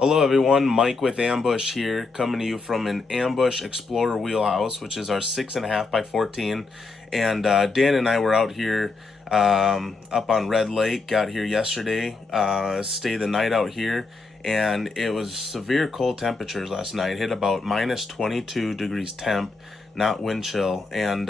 Hello everyone, Mike with Ambush here, coming to you from an Ambush Explorer wheelhouse, which is our 6.5 by 14. And Dan and I were out here up on Red Lake, got here yesterday, stayed the night out here, and it was severe cold temperatures last night. Hit about minus 22 degrees temp, not wind chill. And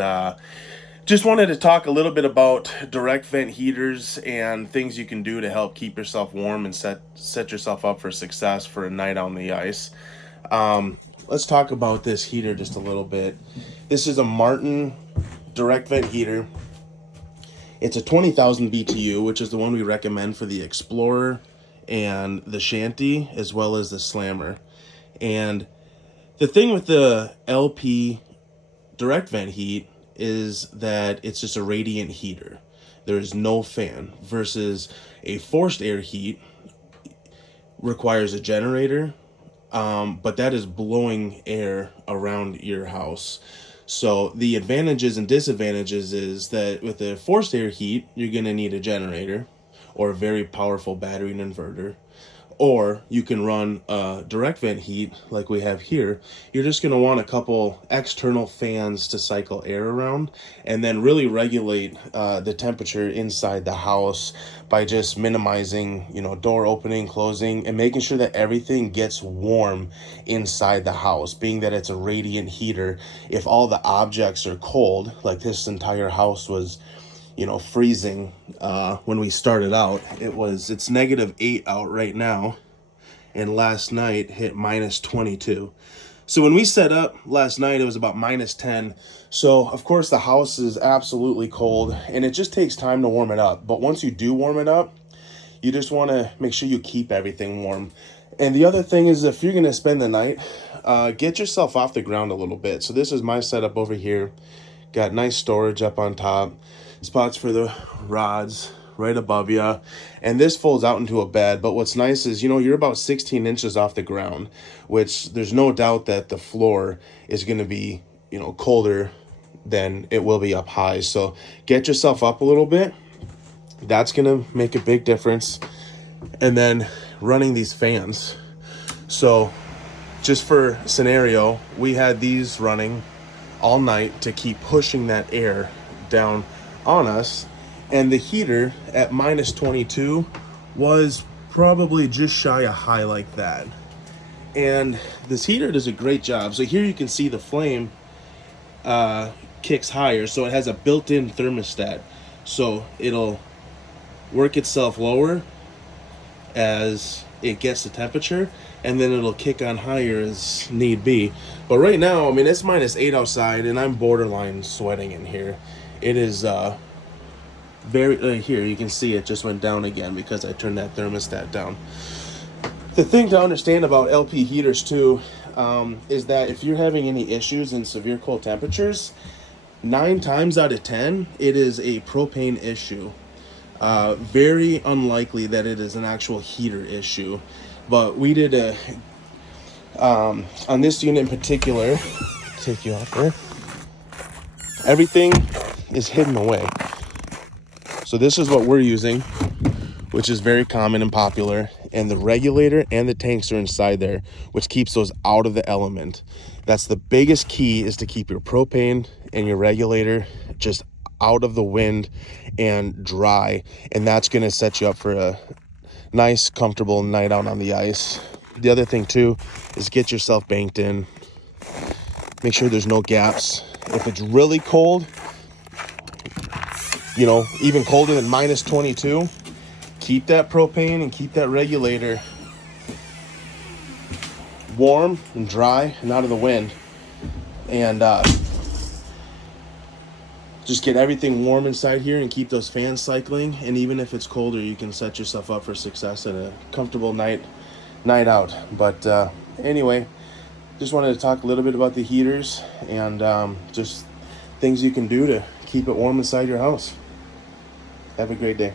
just wanted to talk a little bit about direct vent heaters and things you can do to help keep yourself warm and set yourself up for success for a night on the ice. Let's talk about this heater just a little bit. This is a Martin direct vent heater. It's a 20,000 BTU, which is the one we recommend for the Explorer and the Shanty, as well as the Slammer. And the thing with the LP direct vent heat is that it's just a radiant heater. There is no fan, versus a forced air heat requires a generator, but that is blowing air around your house. So the advantages and disadvantages is that with the forced air heat, you're going to need a generator or a very powerful battery and inverter. Or you can run a direct vent heat like we have here. You're just going to want a couple external fans to cycle air around, and then really regulate the temperature inside the house by just minimizing, door opening, closing, and making sure that everything gets warm inside the house. Being that it's a radiant heater, if all the objects are cold, like this entire house was freezing when we started out. It's -8 out right now, and last night hit minus 22. So when we set up last night, it was about minus 10. So of course the house is absolutely cold, and it just takes time to warm it up. But once you do warm it up, you just want to make sure you keep everything warm. And the other thing is, if you're going to spend the night, get yourself off the ground a little bit. So this is my setup over here. Got nice storage up on top, spots for the rods right above you, and this folds out into a bed. But what's nice is, you're about 16 inches off the ground, which there's no doubt that the floor is going to be, colder than it will be up high. So get yourself up a little bit. That's going to make a big difference. And then running these fans. So just for scenario, we had these running all night to keep pushing that air down on us, and the heater at minus 22 was probably just shy of high like that. And this heater does a great job. So here you can see the flame kicks higher, so it has a built-in thermostat, so it'll work itself lower as it gets the temperature, and then it'll kick on higher as need be. But right now, it's -8 outside, and I'm borderline sweating in here. It is very here you can see it just went down again because I turned that thermostat down. The thing to understand about LP heaters too is that if you're having any issues in severe cold temperatures, 9 times out of 10 it is a propane issue. Very unlikely that it is an actual heater issue. But we did on this unit in particular, take you out there, everything is hidden away. So this is what we're using, which is very common and popular, and the regulator and the tanks are inside there, which keeps those out of the element. That's the biggest key, is to keep your propane and your regulator just out of the wind and dry, and that's going to set you up for a nice, comfortable night out on the ice. The other thing too is get yourself banked in. Make sure there's no gaps. If it's really cold, even colder than minus 22, keep that propane and keep that regulator warm and dry and out of the wind. And just get everything warm inside here and keep those fans cycling. And even if it's colder, you can set yourself up for success and a comfortable night out. But anyway, just wanted to talk a little bit about the heaters and just things you can do to keep it warm inside your house. Have a great day.